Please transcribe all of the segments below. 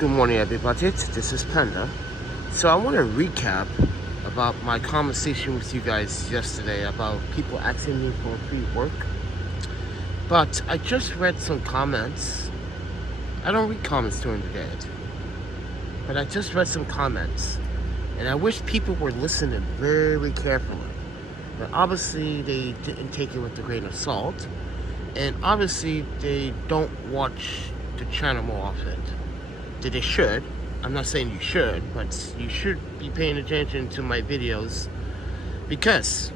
Good morning, everybody. This is Panda. So I want to recap about my conversation with you guys yesterday about people asking me for free work. But I just read some comments. I don't read comments during the day, but I just read some comments, and I wish people were listening very carefully. But obviously, they didn't take it with a grain of salt, and obviously, they don't watch the channel more often. That they should. I'm not saying you should, but you should be paying attention to my videos, because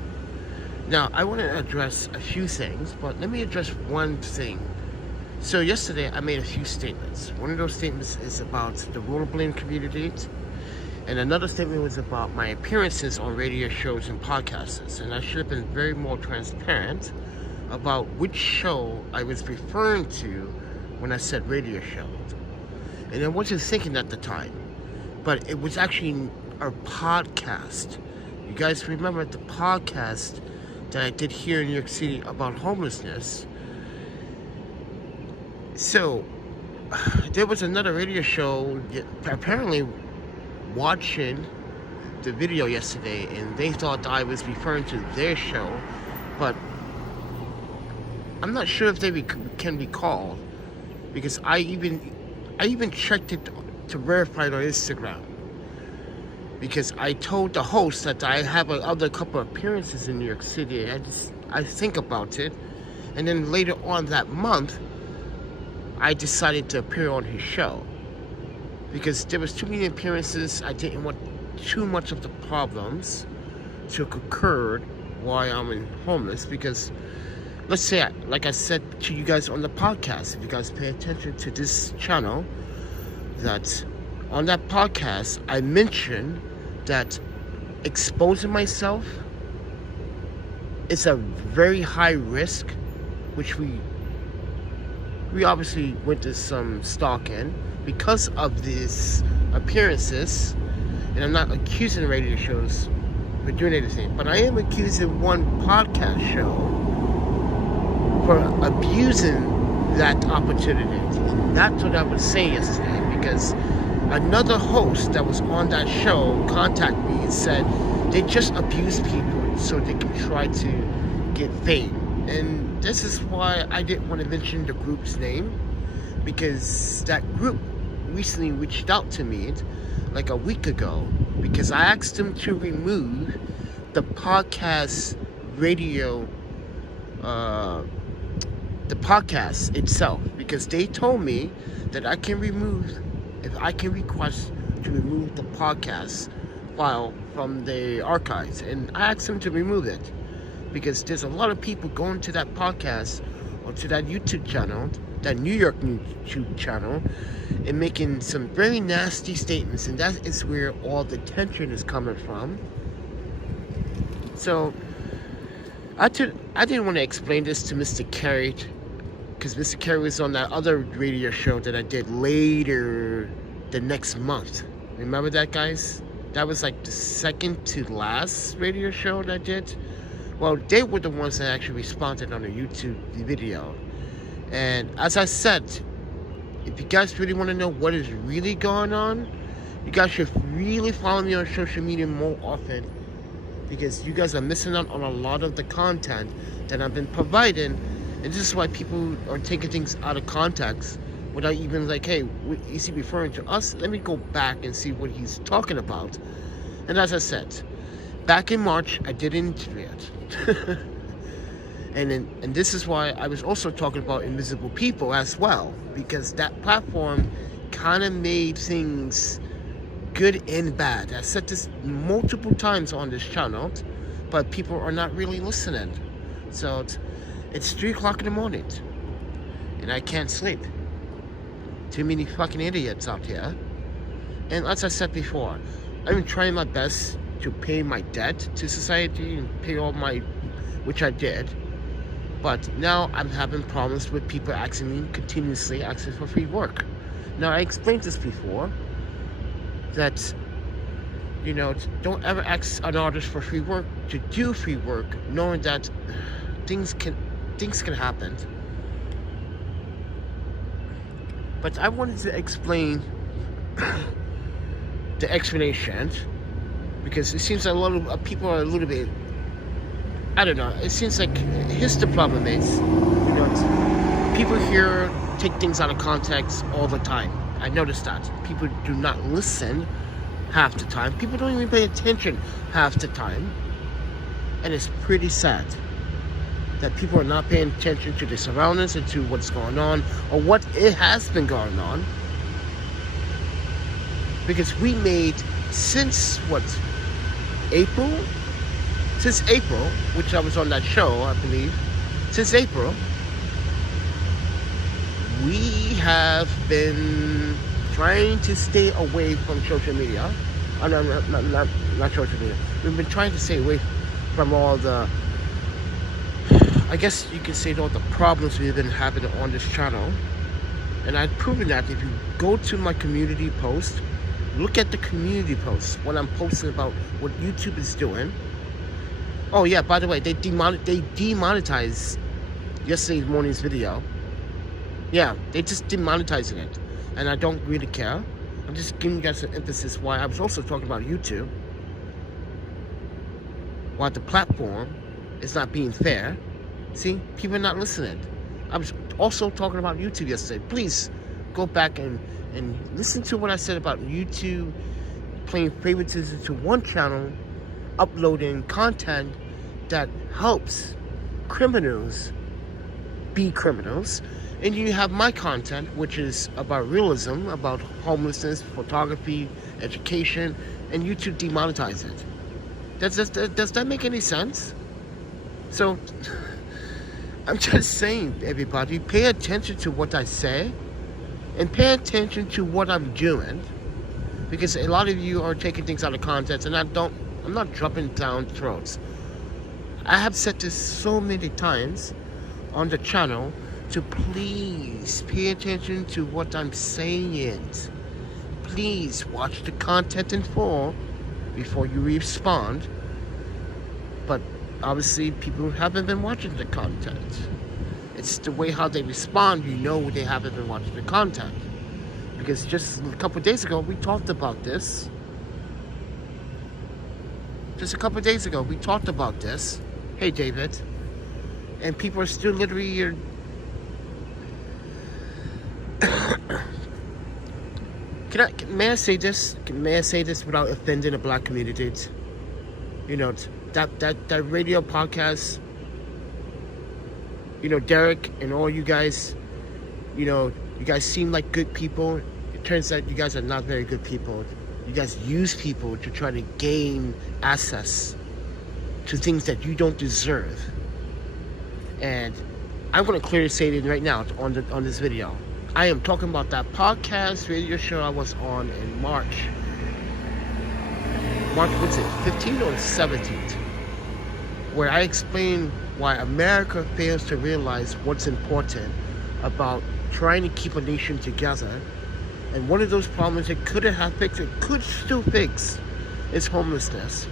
now I want to address a few things, but let me address one thing. So yesterday I made a few statements. One of those statements is about the rollerblading community, and another statement was about my appearances on radio shows and podcasts. And I should have been very more transparent about which show I was referring to when I said radio show. And I wasn't thinking at the time, but it was actually our podcast. You guys remember the podcast that I did here in New York City about homelessness? So there was another radio show apparently watching the video yesterday, and they thought I was referring to their show, but I'm not sure if they can recall, because I even checked it to verify it on Instagram, because I told the host that I have another couple of appearances in New York City. I think about it, and then later on that month I decided to appear on his show, because there was too many appearances. I didn't want too much of the problems to occur while I'm in homeless, because let's say, like I said to you guys on the podcast, if you guys pay attention to this channel, that on that podcast I mentioned that exposing myself is a very high risk, which we obviously went to some stalking because of these appearances. And I'm not accusing radio shows for doing anything, but I am accusing one podcast show for abusing that opportunity. And that's what I was saying yesterday, because another host that was on that show contacted me and said they just abuse people so they can try to get fame. And this is why I didn't want to mention the group's name, because that group recently reached out to me like a week ago, because I asked them to remove the podcast radio, the podcast itself, because they told me that I can request to remove the podcast file from the archives. And I asked them to remove it, because there's a lot of people going to that podcast or to that YouTube channel, that New York YouTube channel, and making some very nasty statements, and that is where all the tension is coming from. So I didn't want to explain this to Mr. Carey, because Mr. Carey was on that other radio show that I did later the next month. Remember that, guys? That was like the second to last radio show that I did. Well, they were the ones that actually responded on the YouTube video. And as I said, if you guys really want to know what is really going on, you guys should really follow me on social media more often, because you guys are missing out on a lot of the content that I've been providing. And this is why people are taking things out of context without even like, hey, is he referring to us? Let me go back and see what he's talking about. And as I said, back in March, I did an interview. and this is why I was also talking about invisible people as well, because that platform kind of made things good and bad. I said this multiple times on this channel, but people are not really listening. So it's 3 o'clock in the morning, and I can't sleep. Too many fucking idiots out here. And as I said before, I'm trying my best to pay my debt to society and pay all my, which I did. But now I'm having problems with people continuously asking for free work. Now, I explained this before, that, you know, don't ever ask an artist for free work to do free work, knowing that things can happen. But I wanted to explain the explanation, because it seems like a lot of people are a little bit, I don't know, it seems like here's the problem is, people here take things out of context all the time. I noticed that. People do not listen half the time. People don't even pay attention half the time. And it's pretty sad that people are not paying attention to the surroundings and to what's going on, or what it has been going on. Because we made, since April, which I was on that show, I believe, since April, we have been trying to stay away from social media. No, not social media. We've been trying to stay away from all the, I guess you could say, all the problems we've been having on this channel. And I've proven that if you go to my community post, look at the community posts, what I'm posting about what YouTube is doing. Oh yeah, by the way, they demonetized yesterday morning's video. Yeah, they just demonetizing it. And I don't really care. I'm just giving you guys an emphasis why I was also talking about YouTube. Why the platform is not being fair. See, people are not listening. I was also talking about YouTube yesterday. Please go back and listen to what I said about YouTube playing favoritism to one channel, uploading content that helps criminals be criminals. And you have my content, which is about realism, about homelessness, photography, education, and YouTube demonetize it. Does that make any sense? So, I'm just saying, everybody, pay attention to what I say, and pay attention to what I'm doing, because a lot of you are taking things out of context, and I'm not dropping down throats. I have said this so many times on the channel, to please pay attention to what I'm saying. Please watch the content in full before you respond. But obviously people haven't been watching the content. It's the way how they respond, you know they haven't been watching the content. Because just a couple of days ago we talked about this. Hey David. And people are still literally may I say this? May I say this without offending the black community? That radio podcast, Derek and all you guys, you guys seem like good people. It turns out you guys are not very good people. You guys use people to try to gain access to things that you don't deserve. And I'm going to clearly say it right now on this video. I am talking about that podcast radio show I was on in March, what's it, 15th or 17th? Where I explain why America fails to realize what's important about trying to keep a nation together. And one of those problems it could still fix, is homelessness.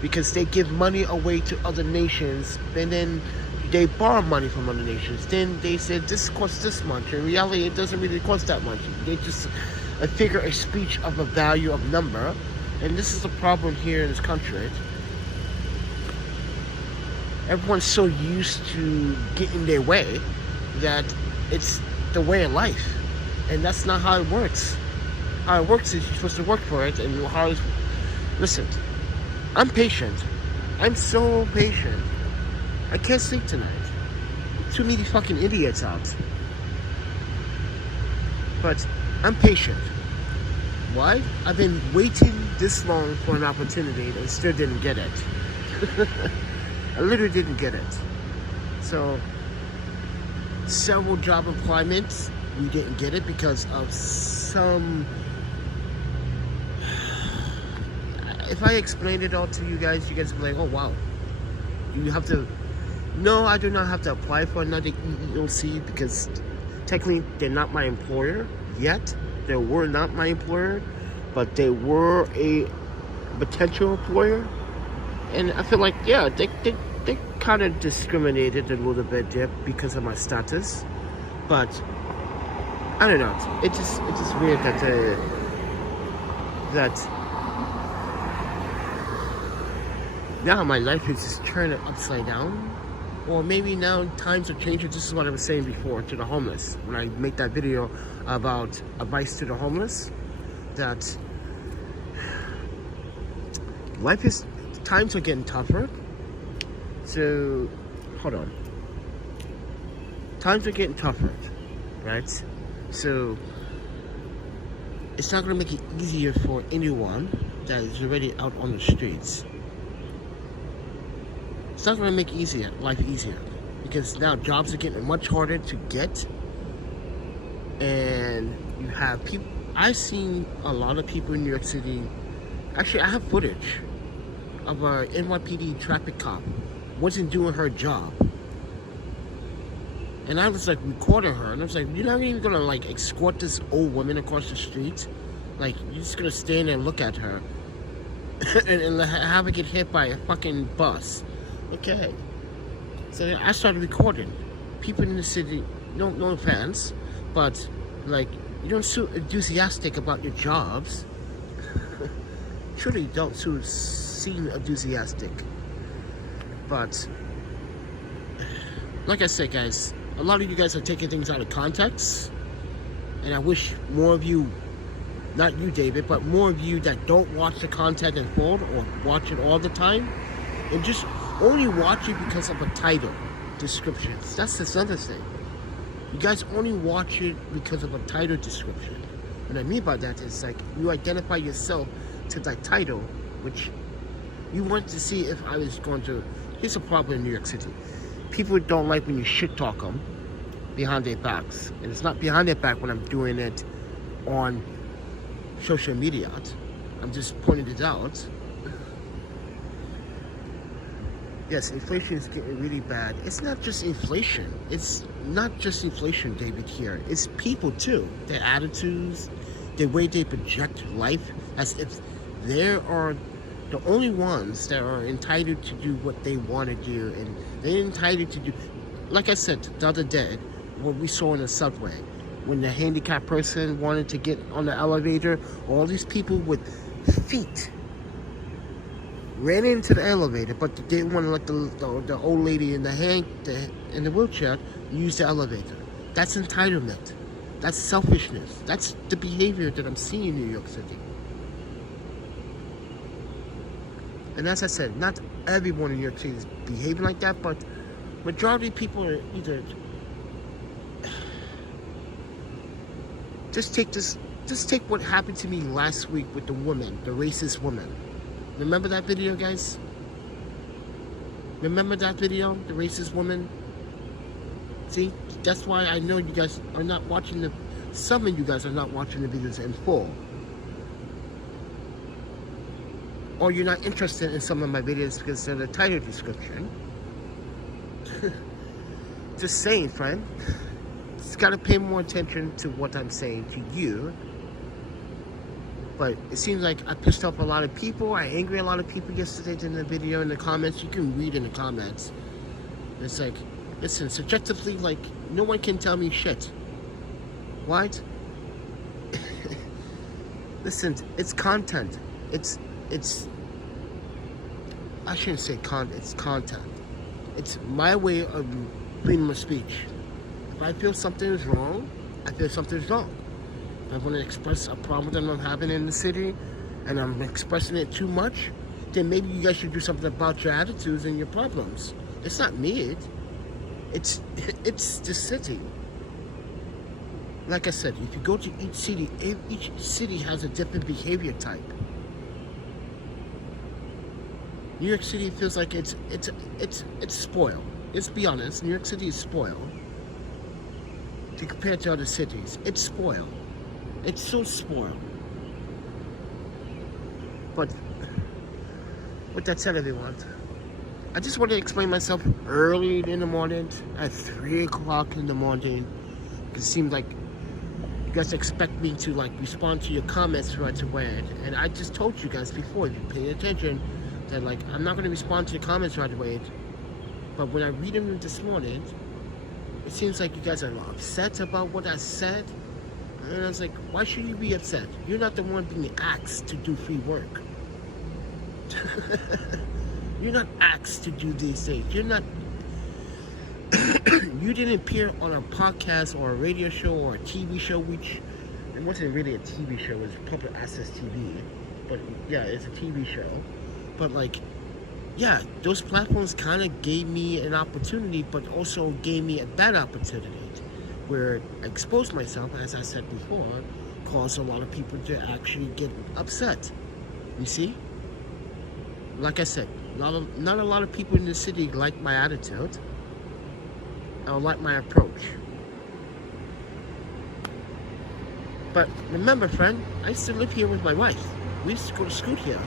Because they give money away to other nations, and then they borrow money from other nations. Then they said this costs this much. In reality, it doesn't really cost that much. They just figure a speech of a value of number. And this is the problem here in this country. Everyone's so used to getting their way that it's the way of life. And that's not how it works. How it works is you're supposed to work for it. And listen, I'm patient. I'm so patient. I can't sleep tonight. Too many fucking idiots out. But I'm patient. Why? I've been waiting this long for an opportunity and still didn't get it. I literally didn't get it. So, several job employments, we didn't get it because of some... If I explained it all to you guys would be like, oh wow. You have to... No, I do not have to apply for another EEOC because technically they're not my employer yet. They were not my employer, but they were a potential employer. And I feel like, yeah, they kind of discriminated a little bit there because of my status. But I don't know. It's just weird that that now my life is just turned upside down. Or maybe now times are changing. This is what I was saying before to the homeless. When I make that video about advice to the homeless, that times are getting tougher. So, hold on. Times are getting tougher, right? So, it's not going to make it easier for anyone that is already out on the streets. It's not going to make life easier, because now jobs are getting much harder to get, and you have people. I've seen a lot of people in New York City. Actually, I have footage of a NYPD traffic cop wasn't doing her job, and I was like recording her, and I was like, "You're not even gonna like escort this old woman across the street? Like, you're just gonna stand there and look at her and have her get hit by a fucking bus?" Okay, so I started recording people in the city. No offense, but like, you don't so enthusiastic about your jobs. Truly don't seem enthusiastic. But like I said, guys, a lot of you guys are taking things out of context, and I wish more of you, not you, David, but more of you that don't watch the content in full or watch it all the time, and just only watch it because of a title, description. That's another thing. You guys only watch it because of a title description. What I mean by that is, like, you identify yourself to that title, which you want to see if I was going to. Here's a problem in New York City. People don't like when you shit talk them behind their backs. And it's not behind their back when I'm doing it on social media. I'm just pointing it out. Yes, inflation is getting really bad. It's not just inflation. It's not just inflation, David, here. It's people, too. Their attitudes, the way they project life, as if they are the only ones that are entitled to do what they want to do. And they're entitled to do, like I said the other day, what we saw in the subway, when the handicapped person wanted to get on the elevator, all these people with feet ran into the elevator, but they didn't want to let the old lady in the wheelchair use the elevator. That's entitlement. That's selfishness. That's the behavior that I'm seeing in New York City. And as I said, not everyone in New York City is behaving like that, but majority of people are either just take what happened to me last week with the woman, the racist woman. Remember that video, guys? Remember that video? The racist woman? See? That's why I know you guys are not watching some of you guys are not watching the videos in full. Or you're not interested in some of my videos because of the title description. Just saying, friend. Just gotta pay more attention to what I'm saying to you. But it seems like I pissed off a lot of people. I angry a lot of people yesterday in the video, in the comments. You can read in the comments. It's like, listen, subjectively, like, no one can tell me shit. What? Listen, it's content. It's I shouldn't say content. It's content. It's my way of freedom of speech. If I feel something is wrong, I feel something is wrong. If I want to express a problem that I'm having in the city, and I'm expressing it too much, then maybe you guys should do something about your attitudes and your problems. It's not me. It's the city. Like I said, if you go to each city has a different behavior type. New York City feels like it's spoiled. Let's be honest. New York City is spoiled. Compared to other cities, it's spoiled. It's so spoiled. But with that said, everyone, I just want to explain myself early in the morning, at 3 o'clock in the morning. It seems like you guys expect me to like respond to your comments right away, and I just told you guys before, if you pay attention, that like I'm not going to respond to your comments right away. But when I read them this morning, it seems like you guys are upset about what I said. And I was like, why should you be upset? You're not the one being asked to do free work. You're not asked to do these things. You're not. You didn't appear on a podcast or a radio show or a TV show, which it wasn't really a TV show. It was public access TV. But yeah, it's a TV show. But like, yeah, those platforms kind of gave me an opportunity, but also gave me a bad opportunity, where I exposed myself, as I said before, caused a lot of people to actually get upset. You see? Like I said, not a lot of people in the city like my attitude or like my approach. But remember, friend, I used to live here with my wife. We used to go to school here.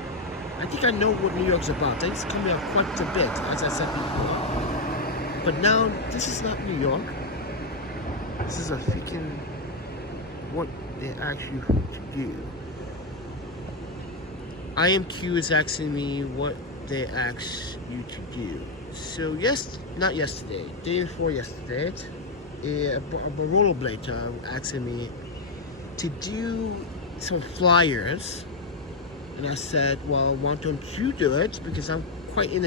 I think I know what New York's about. I used to come here quite a bit, as I said before. But now, this is not New York. This is a freaking what they actually do. IMQ is asking me what they asked you to do. So not yesterday, day before yesterday, a rollerblader asking me to do some flyers, and I said, well, why don't you do it, because I'm quite in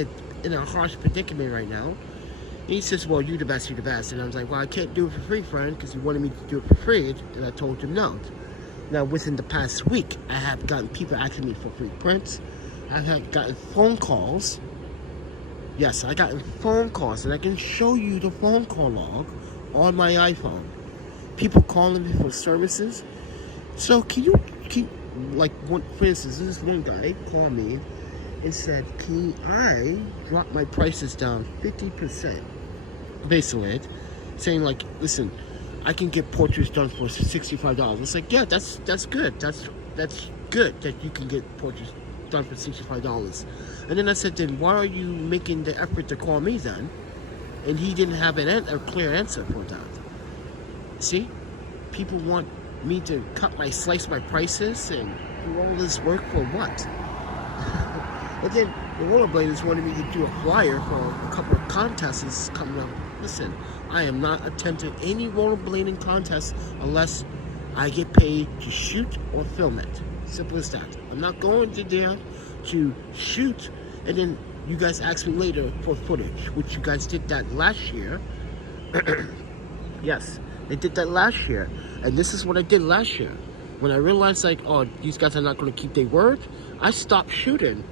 a harsh predicament right now. And he says, well, you're the best, and I was like, well, I can't do it for free, friend, because he wanted me to do it for free, and I told him no. Now, within the past week, I have gotten people asking me for free prints. I've gotten phone calls. Yes, I gotten phone calls, and I can show you the phone call log on my iPhone. People calling me for services. So can you keep, like, for instance, this one guy called me and said, can I drop my prices down 50%? Basically, saying like, listen, I can get portraits done for $65. It's like, yeah, that's good. That's good that you can get portraits done for $65. And then I said, then why are you making the effort to call me then? And he didn't have a clear answer for that. See, people want me to slice my prices and do all this work for what? And then the rollerbladers wanted me to do a flyer for a couple of contests coming up. Listen, I am not attempting any rollerblading contests unless I get paid to shoot or film it. Simple as that. I'm not going to there to shoot and then you guys ask me later for footage, which you guys did that last year. Yes, they did that last year. And this is what I did last year. When I realized, like, oh, these guys are not going to keep their word, I stopped shooting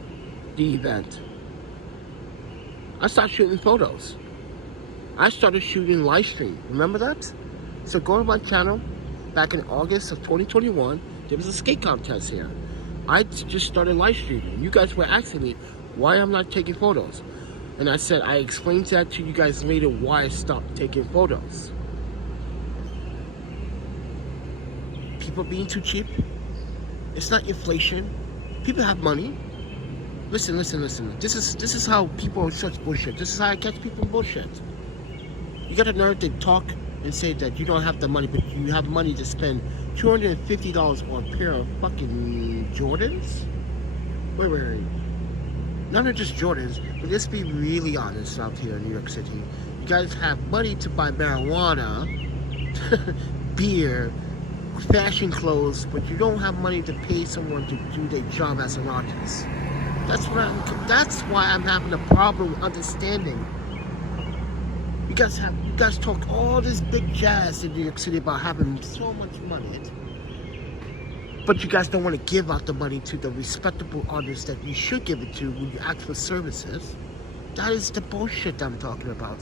the event. I stopped shooting photos. I started shooting live stream. Remember that? So go to my channel. Back in August of 2021, there was a skate contest here. I just started live streaming. You guys were asking me why I'm not taking photos. And I said, I explained that to you guys later why I stopped taking photos. People being too cheap. It's not inflation. People have money. Listen. This is how people are such bullshit. This is how I catch people in bullshit. You got a nerve to talk and say that you don't have the money, but you have money to spend $250 on a pair of fucking Jordans? Wait. None of just Jordans, but let's be really honest out here in New York City. You guys have money to buy marijuana, beer, fashion clothes, but you don't have money to pay someone to do their job as an artist. That's why I'm having a problem understanding. You guys talk all this big jazz in New York City about having so much money, but you guys don't want to give out the money to the respectable artists that you should give it to when you ask for services. That is the bullshit I'm talking about.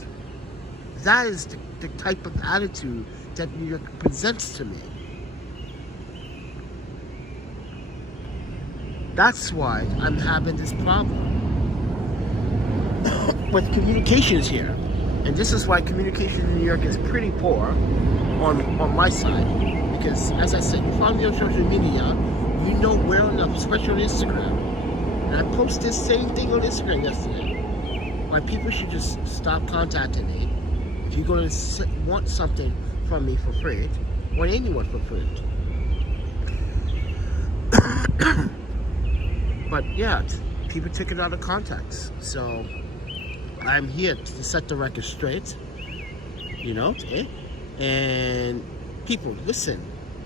That is the type of attitude that New York presents to me. That's why I'm having this problem with communications here. And this is why communication in New York is pretty poor on my side. Because, as I said, you find me on social media, you know where on the, especially on Instagram. And I posted this same thing on Instagram yesterday. Why people should just stop contacting me if you're going to want something from me for free, or anyone for free. But yeah, people take it out of context. So I'm here to set the record straight, you know, and people, listen,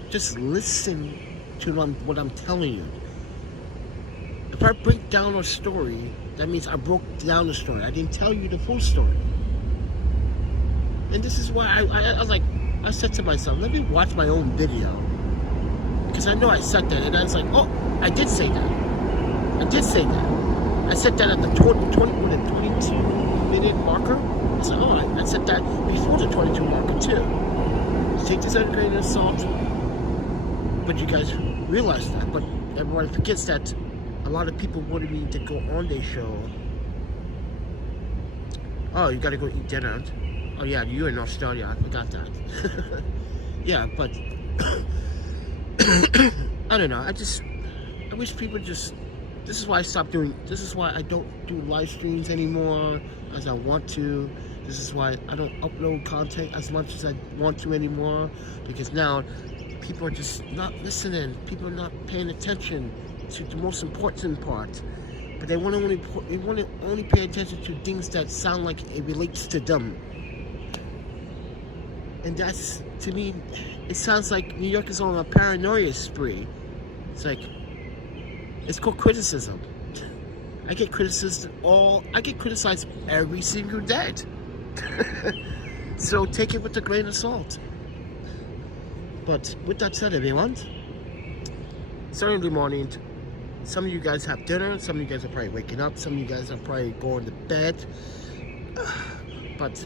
just listen to what I'm telling you. If I break down a story, that means I broke down the story. I didn't tell you the full story. And this is why I was like, I said to myself, let me watch my own video. Because I know I said that, and I was like, oh, I did say that. I did say that. I said that at the 22-minute marker. I said, oh, I said that before the 22 marker too. Take this at a grain of salt. But you guys realize that. But everyone forgets that a lot of people wanted me to go on their show. Oh, you gotta go eat dinner. Oh yeah, you're in Australia. I forgot that. Yeah, but I don't know. I wish people just. This is why I stopped doing. This is why I don't do live streams anymore as I want to. This is why I don't upload content as much as I want to anymore, because now people are just not listening. People are not paying attention to the most important part. But they want to only pay attention to things that sound like it relates to them. And that's, to me, it sounds like New York is on a paranoia spree. It's like, it's called criticism. I get criticized every single day. So take it with a grain of salt. But with that said, everyone, Sunday morning, some of you guys have dinner, some of you guys are probably waking up, some of you guys are probably going to bed. But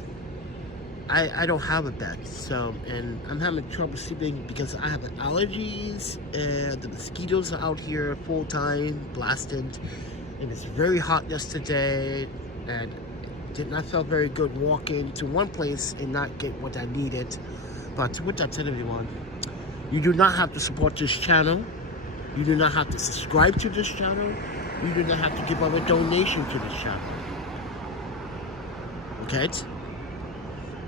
I don't have a bed, so, and I'm having trouble sleeping because I have allergies, and the mosquitoes are out here full time, blasted, and it's very hot yesterday, and did not feel very good walking to one place and not get what I needed. But with that said, everyone, you do not have to support this channel. You do not have to subscribe to this channel. You do not have to give up a donation to this channel. Okay?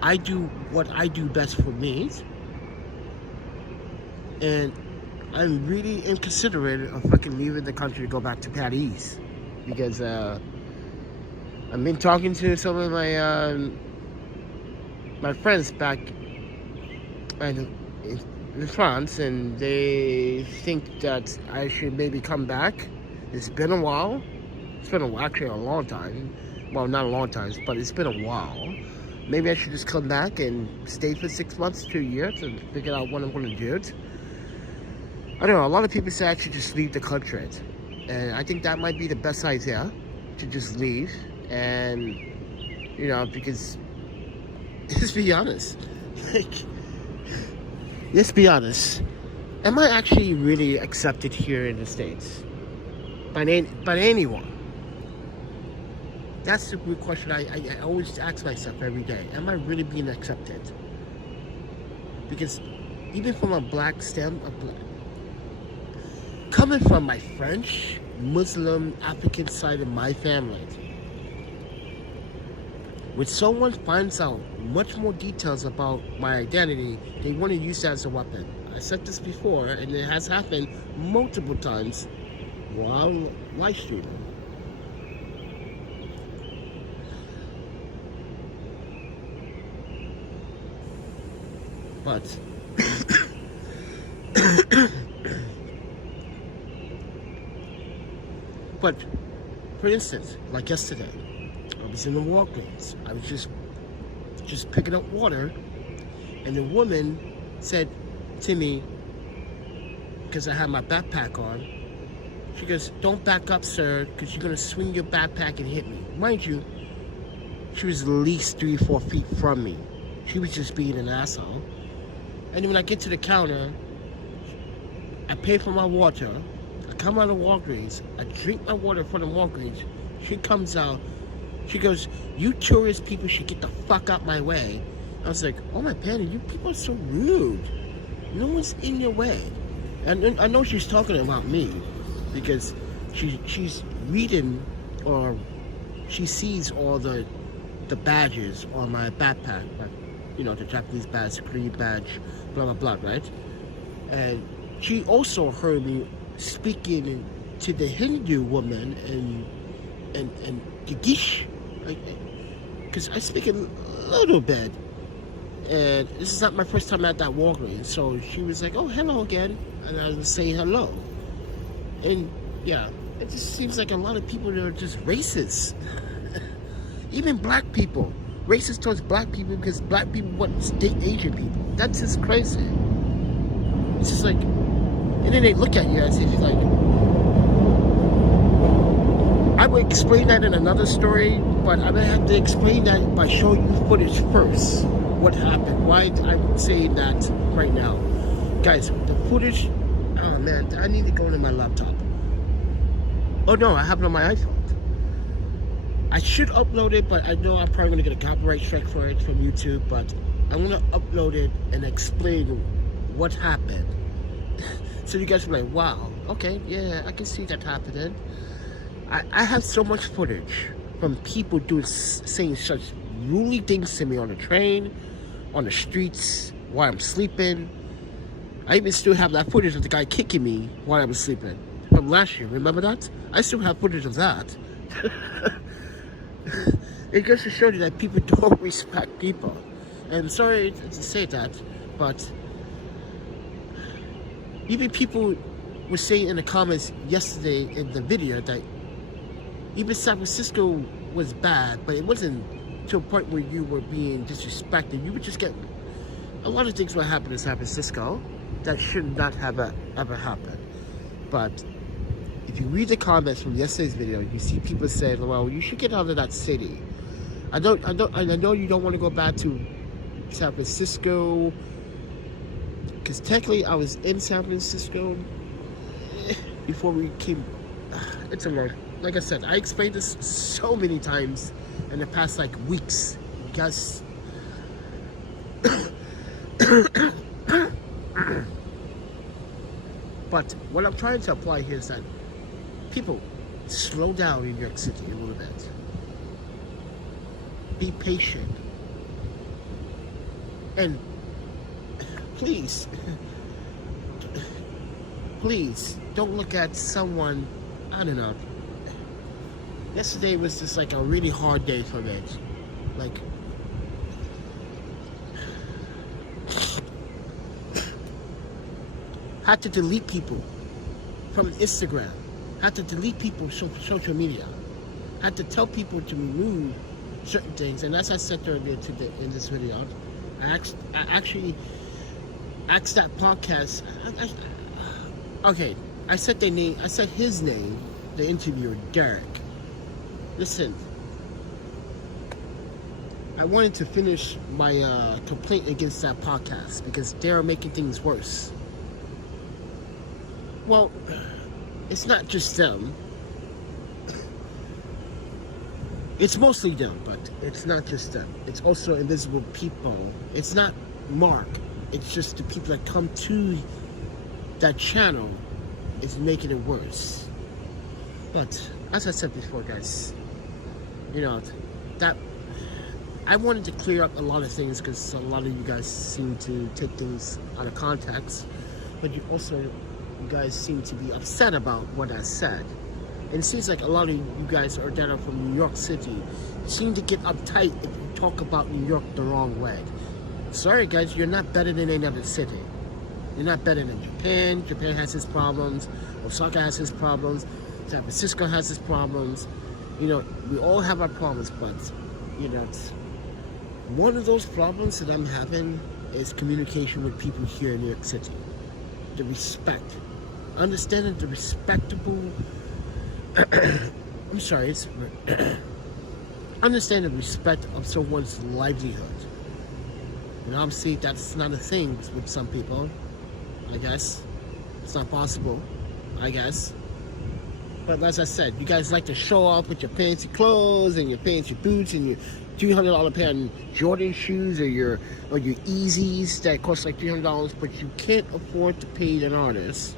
I do what I do best for me. And I'm really inconsiderate of fucking leaving the country to go back to Paris. Because I've been talking to some of my friends back in France, and they think that I should maybe come back. It's been a while. It's been actually a long time. Well, not a long time, but it's been a while. Maybe I should just come back and stay for 6 months to a year to figure out what I'm going to do. I don't know. A lot of people say I should just leave the country. And I think that might be the best idea, to just leave. And, you know, because, let's be honest. Let's be honest. Am I actually really accepted here in the States? By anyone? That's the real question I always ask myself every day. Am I really being accepted? Because even from a black stem, coming from my French, Muslim, African side of my family, when someone finds out much more details about my identity, they want to use that as a weapon. I said this before, and it has happened multiple times while live streaming. But but for instance, like yesterday, I was in the Walgreens. I was just picking up water, and the woman said to me, because I had my backpack on, she goes, "Don't back up, sir, because you're gonna swing your backpack and hit me." Mind you, she was at least 3 or 4 feet from me. She was just being an asshole. And then when I get to the counter, I pay for my water. I come out of Walgreens. I drink my water from the Walgreens. She comes out. She goes, "You tourist people should get the fuck out my way." I was like, "Oh my Panda, you people are so rude. No one's in your way." And I know she's talking about me because she's reading, or she sees all the badges on my backpack, like, you know, the Japanese badge, Korean badge, blah, blah, blah, right? And she also heard me speaking to the Hindu woman and Gigish, because I speak a little bit. And this is not my first time at that Wagon. So she was like, oh, hello again. And I was saying hello. And yeah, it just seems like a lot of people are just racist. Even black people. Racist towards black people because black people want to date Asian people. That's just crazy. It's just like, and then they look at you and say, she's like, I would explain that in another story, but I'm gonna have to explain that by showing you footage first. What happened? Why I'm saying that right now, guys? The footage. Oh man, I need to go to my laptop. Oh no, I have it on my iPhone. I should upload it, but I know I'm probably gonna get a copyright strike for it from YouTube. But I want to upload it and explain what happened, so you guys will be like, wow, okay, yeah, I can see that happening. I have so much footage from people saying such ruly things to me on the train, on the streets, while I'm sleeping. I even still have that footage of the guy kicking me while I was sleeping from last year. Remember that? I still have footage of that. It goes to show you that people don't respect people. And sorry to say that, but even people were saying in the comments yesterday in the video that even San Francisco was bad, but it wasn't to a point where you were being disrespected. You would just get a lot of things what happened in San Francisco that should not have ever happened. But if you read the comments from yesterday's video, you see people saying, well, you should get out of that city. I know you don't want to go back to San Francisco, because technically I was in San Francisco before we came. It's a long. Like I said, I explained this so many times in the past like weeks. Guys, but what I'm trying to apply here is that people slow down in New York City a little bit. Be patient. And please, please don't look at someone, I don't know. Yesterday was just like a really hard day for me. Like, had to delete people from Instagram. Had to delete people from social media. Had to tell people to remove certain things. And as I said earlier in this video, I actually asked that podcast. Okay, I said their name. I said his name. The interviewer, Derek. Listen, I wanted to finish my complaint against that podcast because they're making things worse. Well, it's not just them. It's mostly them, but it's not just them. It's also invisible people. It's not Mark. It's just the people that come to that channel is making it worse. But as I said before, guys, you know, that I wanted to clear up a lot of things because a lot of you guys seem to take things out of context, but you guys seem to be upset about what I said. And it seems like a lot of you guys that are from New York City seem to get uptight if you talk about New York the wrong way. Sorry guys, you're not better than any other city. You're not better than Japan. Japan has its problems. Osaka has its problems. San Francisco has its problems. You know, we all have our problems, but, you know, one of those problems that I'm having is communication with people here in New York City. The respect. Understanding the respectable... I'm sorry, it's... understand the respect of someone's livelihood. You know, obviously that's not a thing with some people, I guess. It's not possible, I guess. But as I said, you guys like to show off with your fancy clothes and your fancy boots and your $200 pair of Jordan shoes or your Yeezys that cost like $300, but you can't afford to pay an artist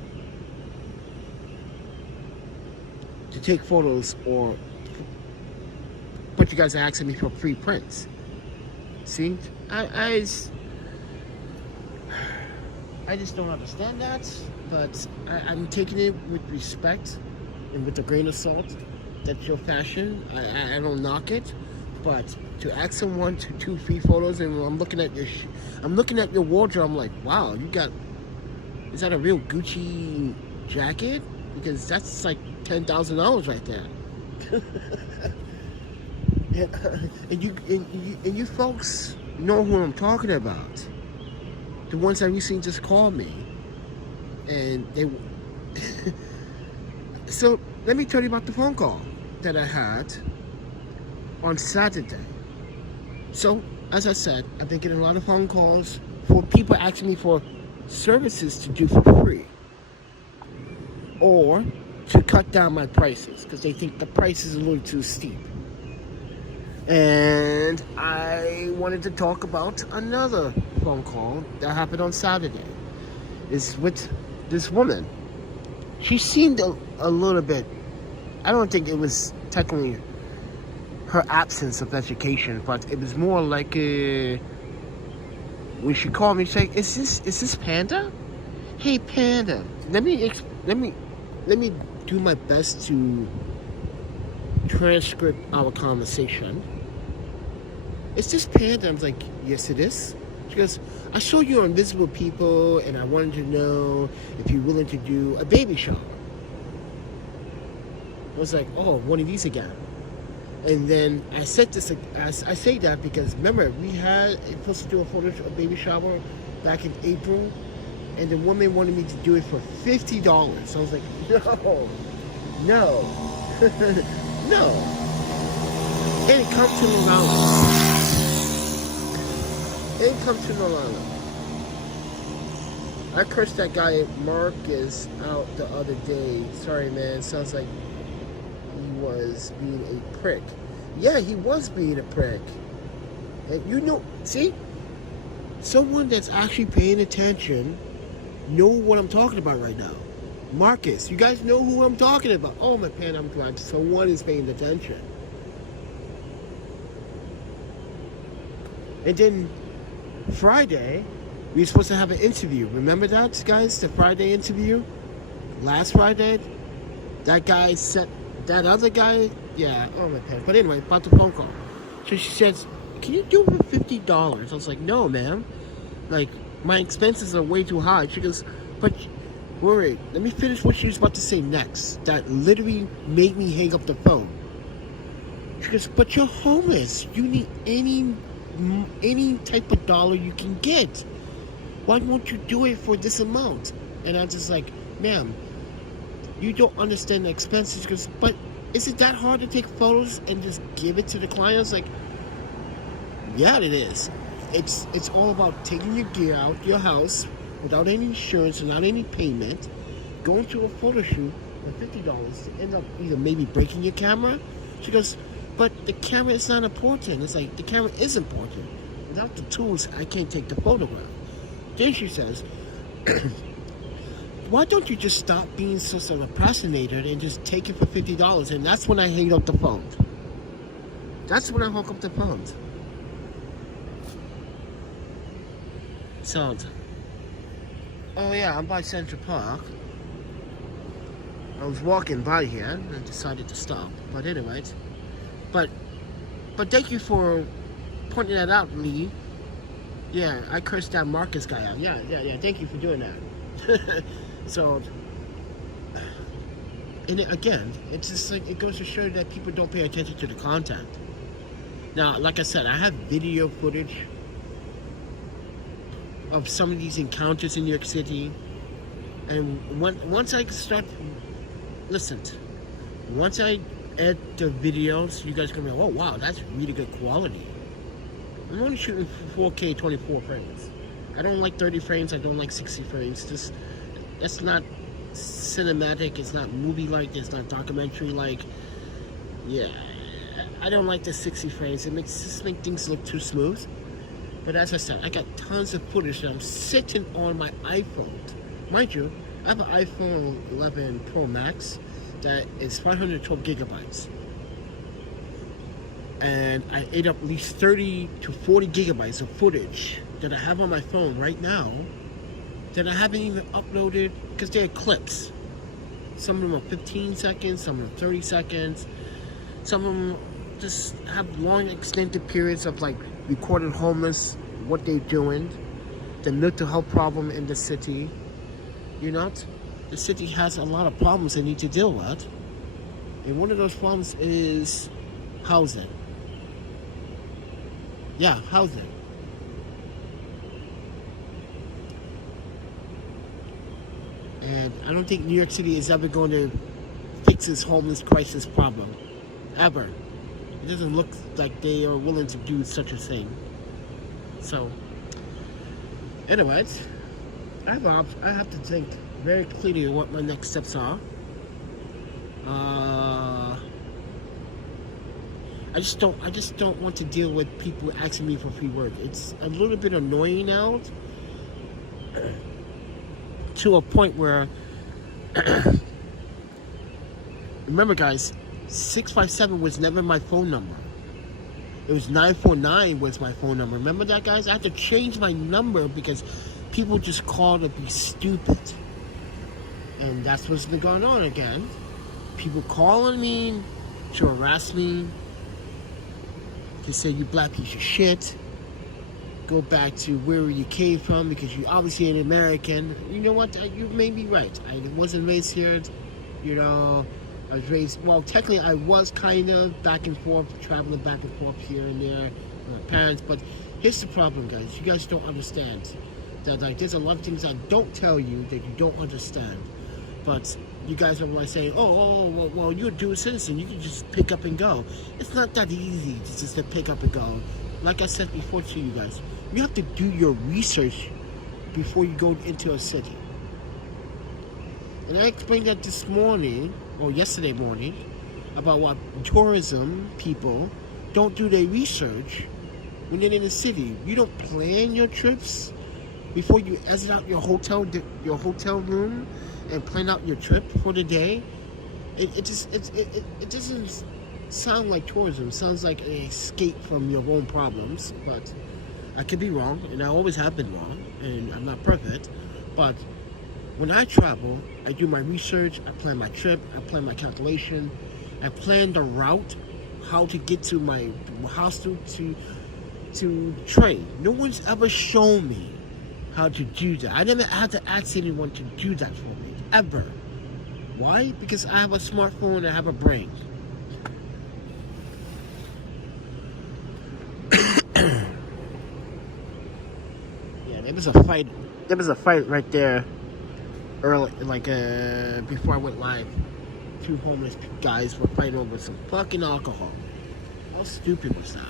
to take photos, but you guys are asking me for free prints. See, I just don't understand that, but I'm taking it with respect and with a grain of salt. That's your fashion. I don't knock it, But to ask someone to do free photos, and I'm looking at your wardrobe, I'm like, wow, is that a real Gucci jacket? Because that's like $10,000 right there. and you folks know who I'm talking about. The ones that recently just called me, and they. So let me tell you about the phone call that I had on Saturday. So as I said, I've been getting a lot of phone calls for people asking me for services to do for free, or to cut down my prices because they think the price is a little too steep. And I wanted to talk about another phone call that happened on Saturday. It's with this woman. She seemed a little bit, I don't think it was technically her absence of education, but it was more like when she called me, she said, is this Panda? Hey Panda, let me do my best to transcript our conversation. Is this Panda? I was like, yes it is. She goes, I saw you on Visible People and I wanted to know if you're willing to do a baby shower. I was like, oh, one of these again. And then I said this, I say that because remember, we had supposed to do a baby shower back in April, and the woman wanted me to do it for $50. So I was like, no, no. And it comes to Long Island. It comes to Long Island. I cursed that guy Marcus out the other day. Sorry, man. Sounds like he was being a prick. Yeah, he was being a prick. And you know, see? Someone that's actually paying attention know what I'm talking about right now. Marcus, you guys know who I'm talking about. Oh my man, I'm glad someone is paying attention. And then Friday, we were supposed to have an interview. Remember that, guys? The Friday interview? Last Friday? That guy said, that other guy? Yeah, oh my God. But anyway, about the phone call. So she says, can you do it for $50? I was like, no, ma'am. Like, my expenses are way too high. She goes, but, wait, let me finish what she was about to say next. That literally made me hang up the phone. She goes, but you're homeless. You need any type of dollar you can get. Why won't you do it for this amount? And I'm just like, ma'am, you don't understand the expenses. She goes, but is it that hard to take photos and just give it to the clients? Like, yeah, it is. It's all about taking your gear out your house without any insurance, without any payment, going to a photo shoot for $50 to end up either maybe breaking your camera. She goes, but the camera is not important. It's like, the camera is important. Without the tools, I can't take the photograph. Then she says, why don't you just stop being such a procrastinator and just take it for $50? And that's when I hang up the phone. That's when I hung up the phone. So, oh yeah, I'm by Central Park. I was walking by here and decided to stop. But anyway, but thank you for pointing that out, Lee. Yeah, I cursed that Marcus guy out. Yeah. Thank you for doing that. So, and again, it's just like, it goes to show that people don't pay attention to the content. Now, like I said, I have video footage of some of these encounters in New York City, and once I start, listen, once I add the videos, you guys can be like, oh wow, that's really good quality. I'm only shooting 4K 24 frames. I don't like 30 frames, I don't like 60 frames. Just, that's not cinematic, it's not movie-like, it's not documentary-like. Yeah, I don't like the 60 frames. It just makes things look too smooth. But as I said, I got tons of footage that I'm sitting on my iPhone. Mind you, I have an iPhone 11 Pro Max that is 512 gigabytes. And I ate up at least 30 to 40 gigabytes of footage that I have on my phone right now that I haven't even uploaded because they're clips. Some of them are 15 seconds, some of them are 30 seconds, some of them just have long extended periods of like recording homeless, what they're doing, the mental health problem in the city. You know, the city has a lot of problems they need to deal with. And one of those problems is housing. Yeah, housing. And I don't think New York City is ever going to fix this homeless crisis problem. Ever. It doesn't look like they are willing to do such a thing. So, anyways, I have to think very clearly what my next steps are. I just don't want to deal with people asking me for free work. It's a little bit annoying now, to a point where remember guys, 657 was never my phone number. It was 949 was my phone number. Remember that, guys? I had to change my number because people just called to be stupid. And that's what's been going on again. People calling me to harass me, to say you black piece of shit. Go back to where you came from because you obviously an American. You know what? You may be right. I wasn't raised here. You know, I was raised, well, technically I was kind of back and forth, traveling back and forth here and there with my parents. But here's the problem, guys. You guys don't understand that, like, there's a lot of things I don't tell you that you don't understand. But you guys are like saying, well, you're a dual citizen. You can just pick up and go. It's not that easy just to pick up and go. Like I said before to you guys, you have to do your research before you go into a city. And I explained that this morning, or yesterday morning, about what tourism people don't do their research when they're in the city. You don't plan your trips before you exit out your hotel room and plan out your trip for the day. It doesn't sound like tourism. It sounds like an escape from your own problems. But I could be wrong, and I always have been wrong, and I'm not perfect. But when I travel, I do my research, I plan my trip, I plan my calculation, I plan the route, how to get to my hostel to train. No one's ever shown me how to do that. I never had to ask anyone to do that for me, ever. Why? Because I have a smartphone and I have a brain. Yeah, there was a fight right there early, like before I went live. Two homeless guys were fighting over some fucking alcohol. How stupid was that?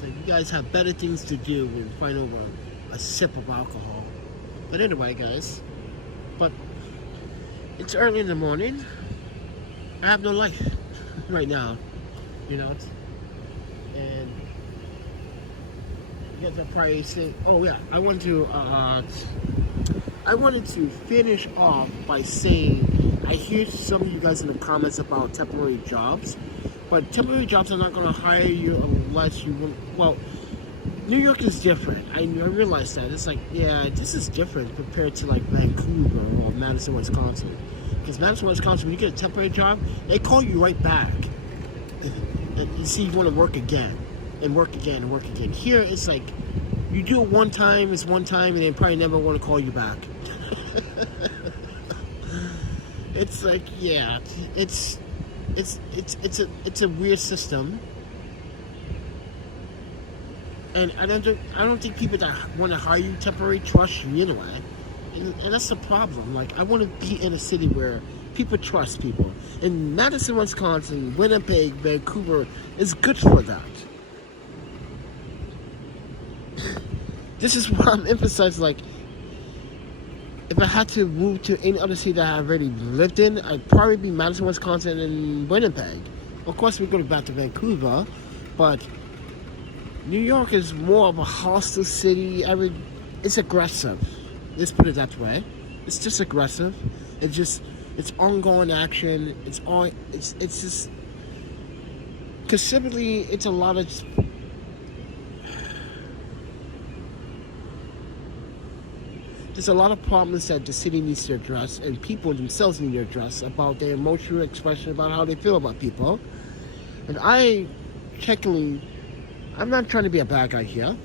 So you guys have better things to do than fight over a sip of alcohol. But anyway, guys, but it's early in the morning. I have no life right now, you know. And you guys are probably saying, oh yeah, I wanted to finish off by saying, I hear some of you guys in the comments about temporary jobs, but temporary jobs are not going to hire you unless you want. Well, New York is different. I realize that. It's like, yeah, this is different compared to like Vancouver or Madison, Wisconsin. Because Madison, Wisconsin, when you get a temporary job, they call you right back. And you see you want to work again, and work again, and work again. Here, it's like, you do it one time, it's one time, and they probably never want to call you back. It's like, yeah, it's a weird system. And I don't think people that want to hire you temporary trust you anyway. And that's the problem. Like, I want to be in a city where people trust people. And Madison, Wisconsin, Winnipeg, Vancouver is good for that. This is why I'm emphasizing, like, if I had to move to any other city that I've already lived in, I'd probably be Madison, Wisconsin, and Winnipeg. Of course, we go back to Vancouver, but New York is more of a hostile city. It's aggressive. Let's put it that way. It's just aggressive. It's ongoing action. It's just, considerably, it's a lot of, there's a lot of problems that the city needs to address, and people themselves need to address about their emotional expression, about how they feel about people. And I'm not trying to be a bad guy here,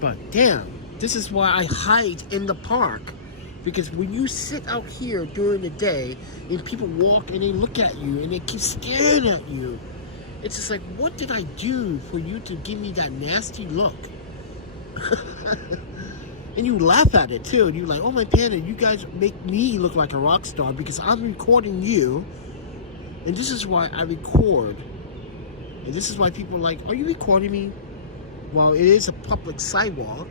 but damn, this is why I hide in the park. Because when you sit out here during the day and people walk and they look at you and they keep staring at you, it's just like, what did I do for you to give me that nasty look? And you laugh at it too. And you're like, oh my panda, you guys make me look like a rock star because I'm recording you. And this is why I record. And this is why people are like, are you recording me? Well, it is a public sidewalk.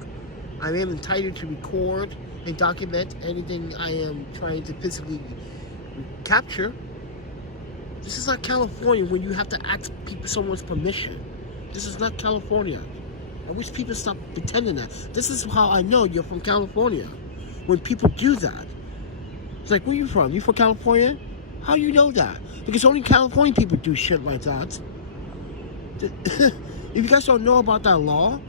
I am entitled to record and document anything I am trying to physically capture. This is not California when you have to ask someone's permission. This is not California. I wish people stop pretending that. This is how I know you're from California. When people do that. It's like, where you from? You from California? How you know that? Because only California people do shit like that. If you guys don't know about that law,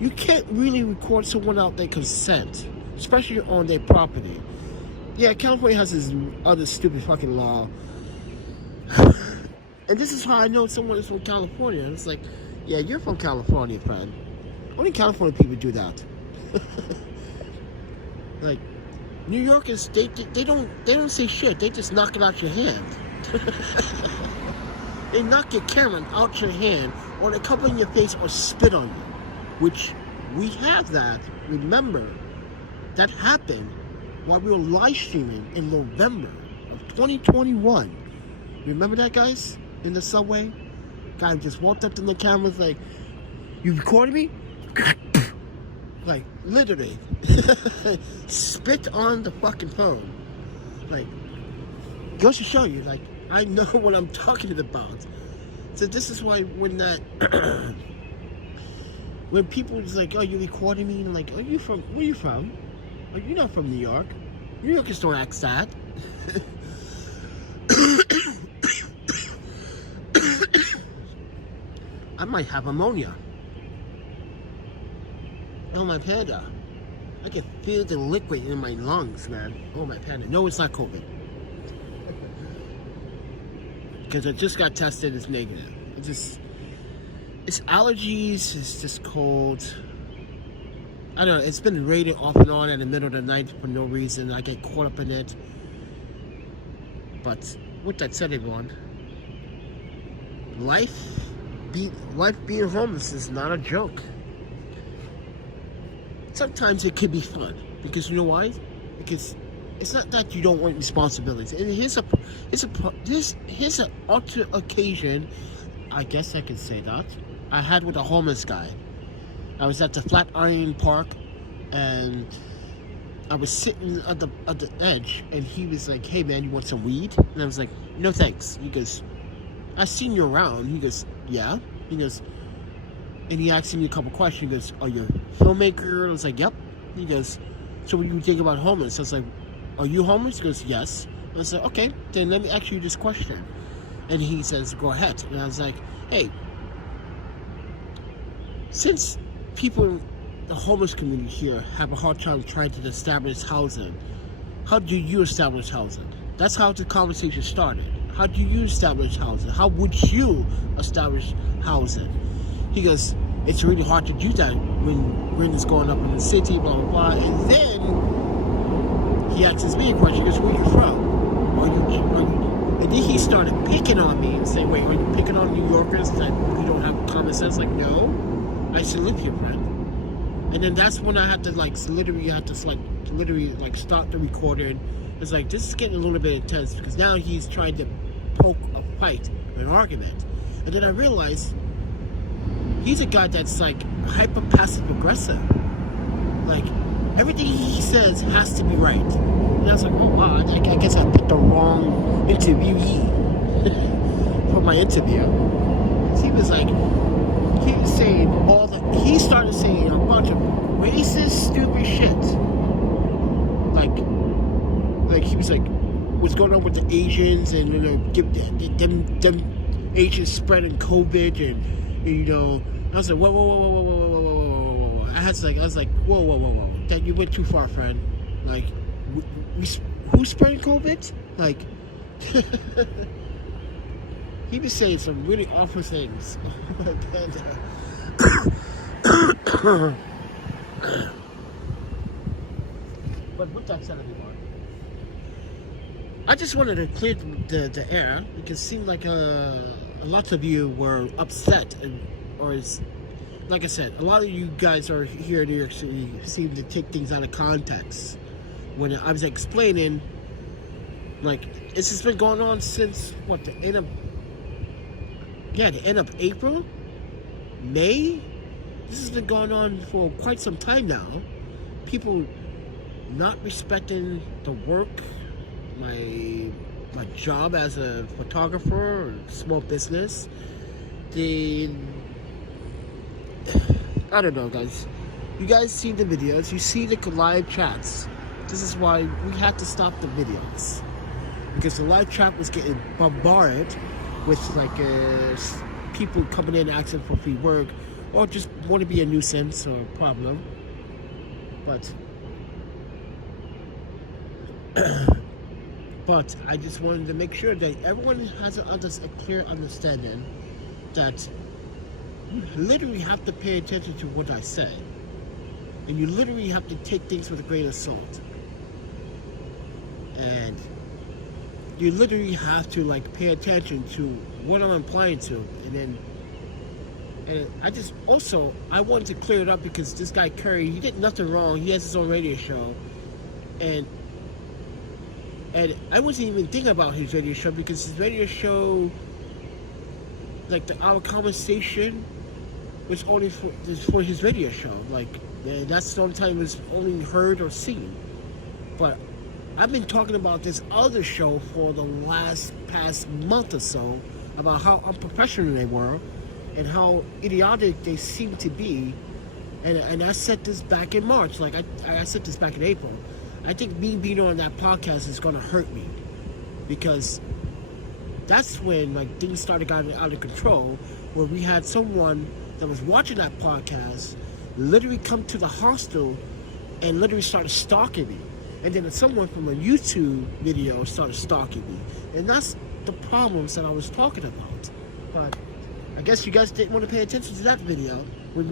you can't really record someone without their consent, especially on their property. Yeah, California has this other stupid fucking law. And this is how I know someone is from California. And it's like, yeah, you're from California, friend. Only California people do that. Like, New Yorkers, they don't say shit. They just knock it out your hand. They knock your camera out your hand, or they come in your face or spit on you. Which we have that. Remember, that happened while we were live streaming in November of 2021. Remember that, guys? In the subway? Guy just walked up to the camera, was like, you recording me? Like, literally. Spit on the fucking phone. Like, goes to show you, like, I know what I'm talking about. So this is why when that... when people is like, oh, you recording me? And I'm like, are you from... Where you from? Are you not from New York? New Yorkers don't ask that. I might have ammonia. Oh, my panda. I can feel the liquid in my lungs, man. Oh, my panda. No, it's not COVID. Because I just got tested, it's negative. It's allergies, it's just cold. I don't know, it's been raining off and on in the middle of the night for no reason. I get caught up in it. But with that said, everyone, life being homeless is not a joke. Sometimes it could be fun, because you know why? Because it's not that you don't want responsibilities. And here's an alternate occasion, I guess I can say that, I had with a homeless guy. I was at the Flatiron Park, and I was sitting at the edge, and he was like, hey man, you want some weed? And I was like, no thanks. He goes, I seen you around. He goes, yeah. He goes, and he asked me a couple questions. He goes, are you a filmmaker? I was like, yep. He goes, so what do you think about homeless? I was like, are you homeless? He goes, yes. I was like, okay, then let me ask you this question. And he says, go ahead. And I was like, hey, since people, the homeless community here, have a hard time trying to establish housing, how do you establish housing? That's how the conversation started. How do you establish housing? How would you establish housing? He goes, it's really hard to do that when rent is going up in the city, blah, blah, blah. And then he asks me a question. He goes, where are you from? Are you, and then he started picking on me and saying, wait, are you picking on New Yorkers that you don't have common sense? Like, no, I salute you, friend. And then that's when I had to, like, literally start the recording. It's like, this is getting a little bit intense, because now he's trying to poke a fight, an argument. And then I realized he's a guy that's like hyper passive aggressive. Like, everything he says has to be right. And I was like, oh wow, I guess I picked the wrong interviewee for my interview. He was like, he was saying he started saying a bunch of racist, stupid shit. Like he was like, what's going on with the Asians, and you know, give them Asians spreading COVID, and you know, I was like, whoa. I was like, whoa. That you went too far, friend. Like, who's spreading COVID? Like, he be saying some really awful things. But with that said, everyone, I just wanted to clear the air because it seemed like a lot of you were upset, like I said, a lot of you guys are here in New York City seem to take things out of context. When I was explaining, like, it's just been going on since what, the end of April, May. This has been going on for quite some time now. People not respecting the work, my job as a photographer or small business. I don't know, guys. You guys see the videos, you see the live chats. This is why we had to stop the videos, because the live chat was getting bombarded with like people coming in asking for free work, or just want to be a nuisance or a problem. But I just wanted to make sure that everyone has a clear understanding that you literally have to pay attention to what I say, and you literally have to take things with a grain of salt, and you literally have to like pay attention to what I'm implying to. And I wanted to clear it up because this guy Curry, he did nothing wrong. He has his own radio show, and I wasn't even thinking about his radio show, because his radio show, like our conversation, was only for his radio show. Like, that's the only time it was only heard or seen. But I've been talking about this other show for the past month or so, about how unprofessional they were and how idiotic they seem to be. And I said this back in March. Like, I said this back in April. I think me being on that podcast is going to hurt me, because that's when like things started getting out of control, where we had someone that was watching that podcast literally come to the hostel and literally started stalking me. And then someone from a YouTube video started stalking me. And that's the problems that I was talking about. But I guess you guys didn't want to pay attention to that video when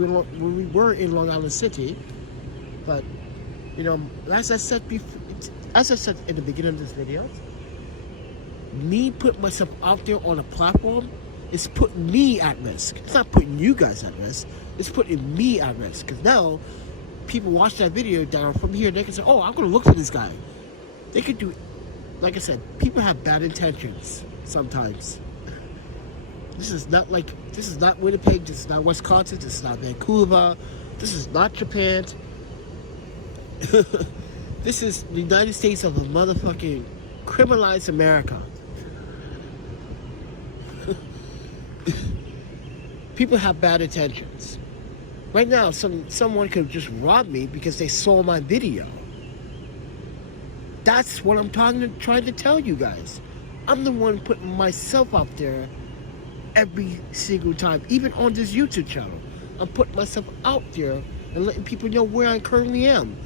we were in Long Island City. But, you know, as I said in the beginning of this video, me putting myself out there on a platform is putting me at risk. It's not putting you guys at risk. It's putting me at risk. Because now, people watch that video down from here, they can say, oh, I'm going to look for this guy. They could do, like I said, people have bad intentions sometimes. This is not Winnipeg, this is not Wisconsin, this is not Vancouver, this is not Japan. This is the United States of the motherfucking criminalized America. People have bad intentions. Right now, someone could just rob me because they saw my video. That's what I'm trying to tell you guys. I'm the one putting myself out there every single time, even on this YouTube channel. I'm putting myself out there and letting people know where I currently am.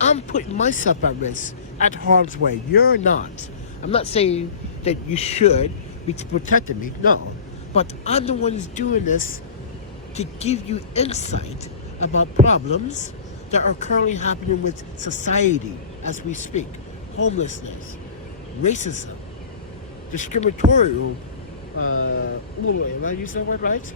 I'm putting myself at risk, at harm's way. You're not. I'm not saying that you should be protecting me, no. But I'm the one who's doing this to give you insight about problems that are currently happening with society as we speak. Homelessness, racism, discriminatory, am I using that word right?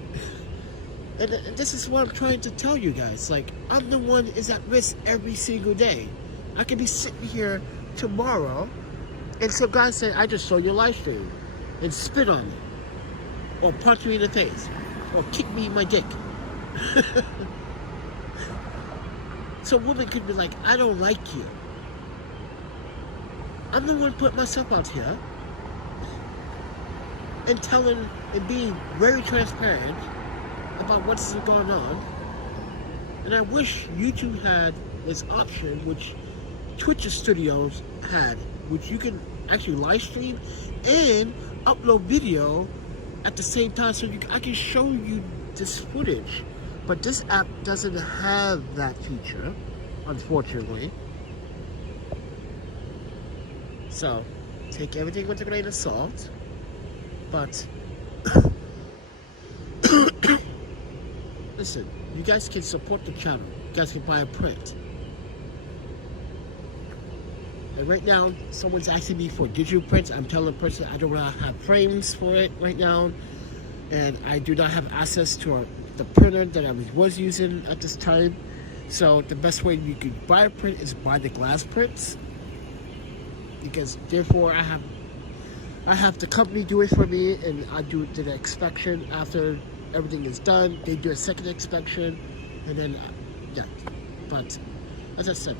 And this is what I'm trying to tell you guys. Like, I'm the one is at risk every single day. I could be sitting here tomorrow and some guy said, I just saw your live stream, and spit on me, or punch me in the face, or kick me in my dick. So a woman could be like, I don't like you. I'm the one putting myself out here and telling and being very transparent about what's going on. And I wish YouTube had this option, which Twitch Studios had, which you can actually live stream and upload video at the same time, so I can show you this footage. But this app doesn't have that feature, unfortunately. So take everything with a grain of salt. But Listen, you guys can support the channel. You guys can buy a print. And right now, someone's asking me for digital prints. I'm telling the person I don't have frames for it right now. And I do not have access to the printer that I was using at this time. So the best way you could buy a print is buy the glass prints. Because therefore I have the company do it for me, and I do the inspection after everything is done. They do a second inspection, and then yeah. But as I said,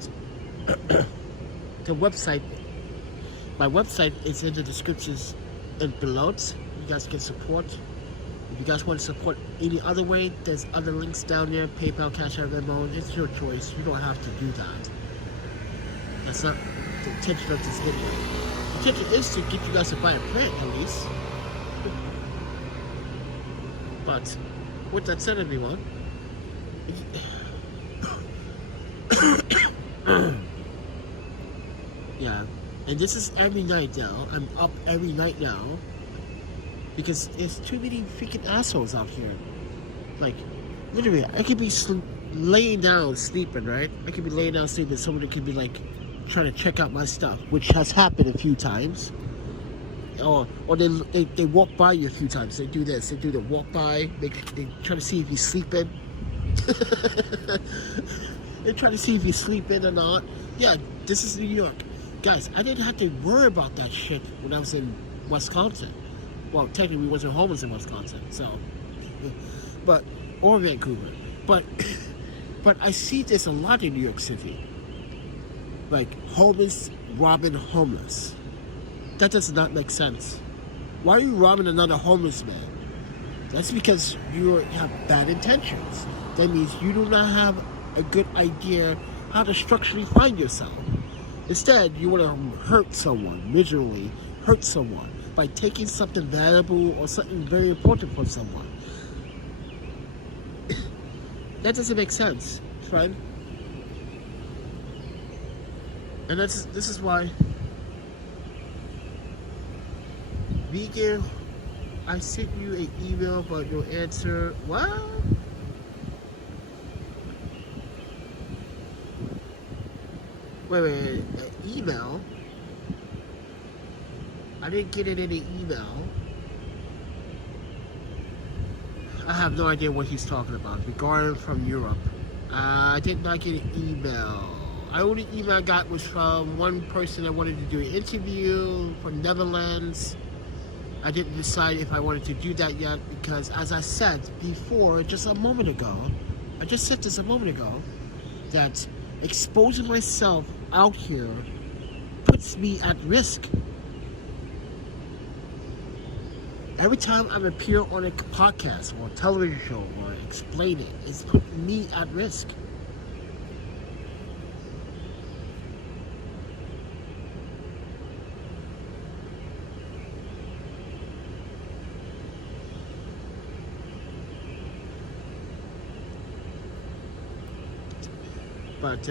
the website, my website is in the descriptions and below. You guys can support. If you guys want to support any other way, there's other links down there. PayPal, Cash App, Venmo. It's your choice. You don't have to do that. That's not the intention of this video. The intention is to get you guys to buy a print at least. But with that said, everyone, yeah, and this is every night now. I'm up every night now because there's too many freaking assholes out here. Like, literally, I could be laying down sleeping, right? I could be laying down sleeping. Somebody could be like trying to check out my stuff, which has happened a few times. Or they walk by you a few times. They do this. They do the walk by. They try to see if you're sleeping. They try to see if you're sleeping or not. Yeah, this is New York. Guys, I didn't have to worry about that shit when I was in Wisconsin. Well, technically we wasn't homeless in Wisconsin, so. But, or Vancouver. But I see this a lot in New York City. Like, homeless robbing homeless. That does not make sense. Why are you robbing another homeless man? That's because you have bad intentions. That means you do not have a good idea how to structurally find yourself. Instead, you want to hurt someone, miserably hurt someone, by taking something valuable or something very important from someone. That doesn't make sense, friend. And this is why Vegan, I sent you an email but no answer. What? Wait, an email? I didn't get it in an email. I have no idea what he's talking about. Regarding from Europe. I did not get an email. The only email I got was from one person that wanted to do an interview from Netherlands. I didn't decide if I wanted to do that yet because, as I said before, just a moment ago, I just said this a moment ago, that exposing myself out here puts me at risk. Every time I appear on a podcast or a television show or explain it, it's putting me at risk. But,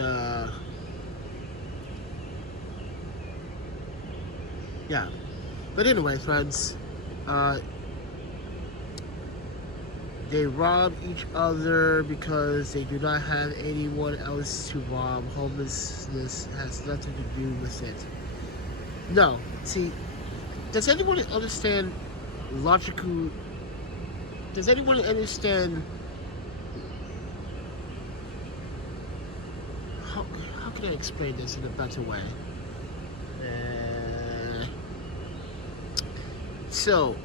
yeah. But anyway, friends, they rob each other because they do not have anyone else to rob. Homelessness has nothing to do with it. No. See, does anyone understand logical... Does anyone understand... How can I explain this in a better way? So,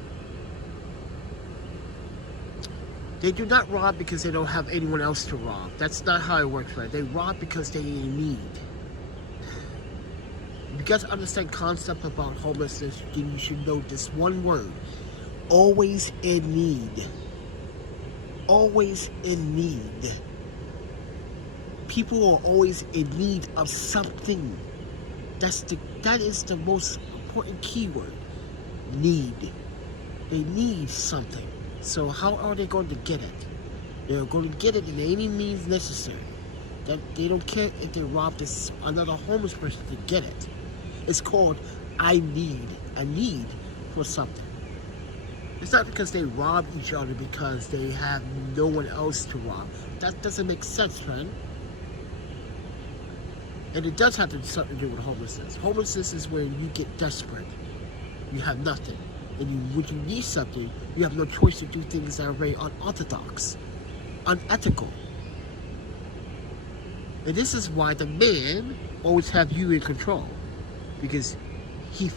they do not rob because they don't have anyone else to rob. That's not how it works, right? They rob because they need. You guys understand concept about homelessness, then you should know this one word. Always in need. Always in need. People are always in need of something. That is the most important keyword. Need. They need something. So how are they going to get it? They're going to get it in any means necessary. That they don't care if they rob another homeless person to get it. It's called I need. A need for something. It's not because they rob each other because they have no one else to rob. That doesn't make sense, friend. And it does have something to do with homelessness. Homelessness is when you get desperate. You have nothing. And when you need something, you have no choice to do things that are very unorthodox, unethical. And this is why the man always have you in control. Because he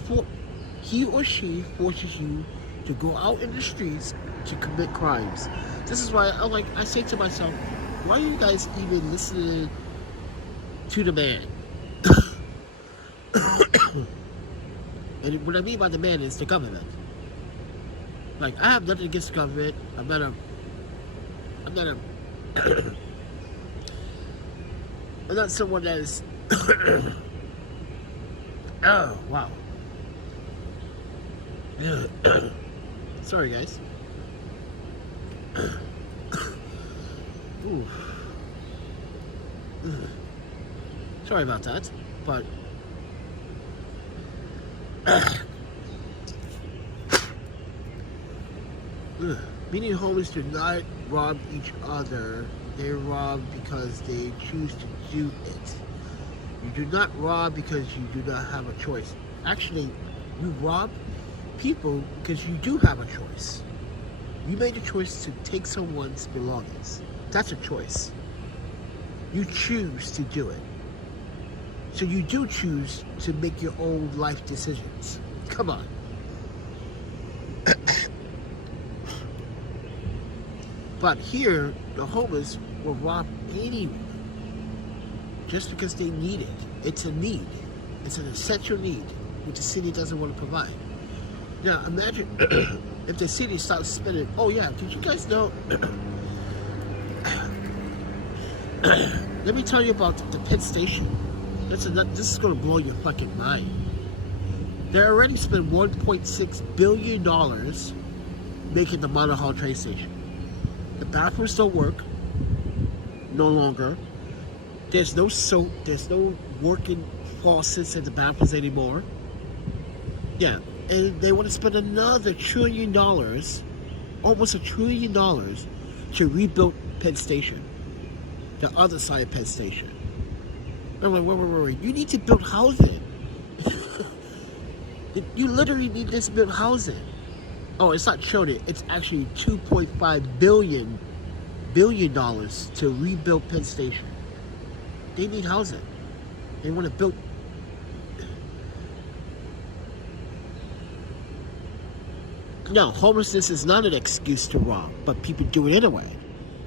or she forces you to go out in the streets to commit crimes. This is why I say to myself, why are you guys even listening to the man? And what I mean by the man is the government. Like, I have nothing against the government. I'm not someone that is oh wow. Sorry guys. Ooh. Sorry about that, but meaning homeless do not rob each other. They rob because they choose to do it. You do not rob because you do not have a choice. Actually, you rob people because you do have a choice. You made a choice to take someone's belongings. That's a choice. You choose to do it. So you do choose to make your own life decisions. Come on. But here, the homeless will rob anyone just because they need it. It's a need. It's an essential need, which the city doesn't want to provide. Now, imagine if the city starts spending, oh yeah, did you guys know? Let me tell you about the Penn Station. This is going to blow your fucking mind. They already spent $1.6 billion making the Mount Hall train station. The bathrooms don't work no longer. There's no soap. There's no working faucets in the bathrooms anymore. Yeah, and they want to spend another $1 trillion, almost $1 trillion, to rebuild Penn Station, the other side of Penn Station. I'm like, wait. You need to build housing. You literally need this build housing. Oh, it's not trillion. It's actually $2.5 billion to rebuild Penn Station. They need housing. They want to build. No, homelessness is not an excuse to rob, but people do it anyway.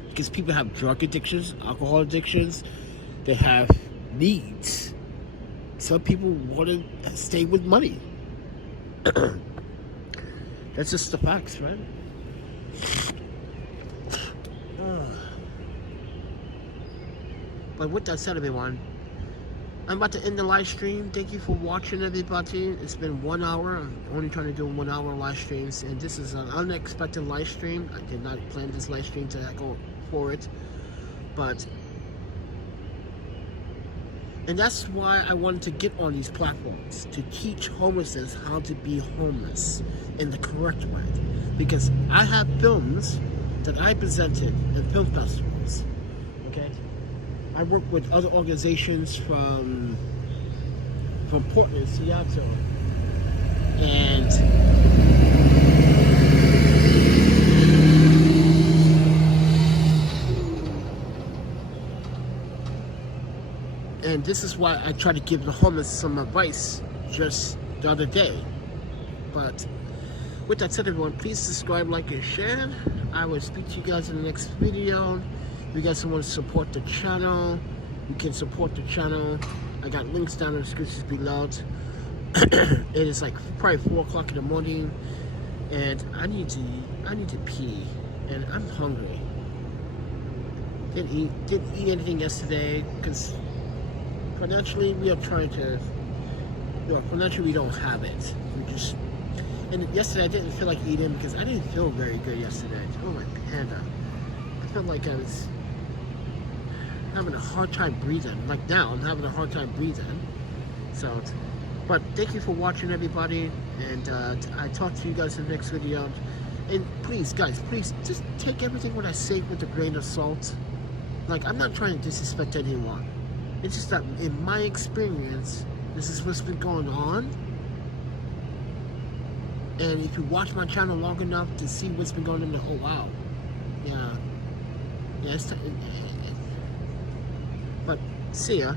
Because people have drug addictions, alcohol addictions, they have needs. Some people want to stay with money. That's just the facts, right? But with that said, everyone, I'm about to end the live stream. Thank you for watching, everybody. It's been 1 hour. I'm only trying to do 1 hour live streams, and this is an unexpected live stream. I did not plan this live stream to go forward, and that's why I wanted to get on these platforms, to teach homelessness how to be homeless in the correct way. Because I have films that I presented in film festivals, okay? I work with other organizations from Portland, Seattle, and this is why I try to give the homeless some advice just the other day. But with that said, everyone, please subscribe, like, and share. I will speak to you guys in the next video. If you guys want to support the channel, you can support the channel. I got links down in the description below. It is like probably 4 o'clock in the morning, and I need to pee, and I'm hungry. Didn't eat anything yesterday because financially we are trying to. Financially we don't have it. And yesterday I didn't feel like eating because I didn't feel very good yesterday. Oh my panda! I felt like I was having a hard time breathing. Like now, I'm having a hard time breathing. So, but thank you for watching, everybody, and I talk to you guys in the next video. And please, guys, please just take everything what I say with a grain of salt. Like, I'm not trying to disrespect anyone. It's just that in my experience, this is what's been going on. And if you watch my channel long enough to see what's been going on, oh wow, yeah, but see ya.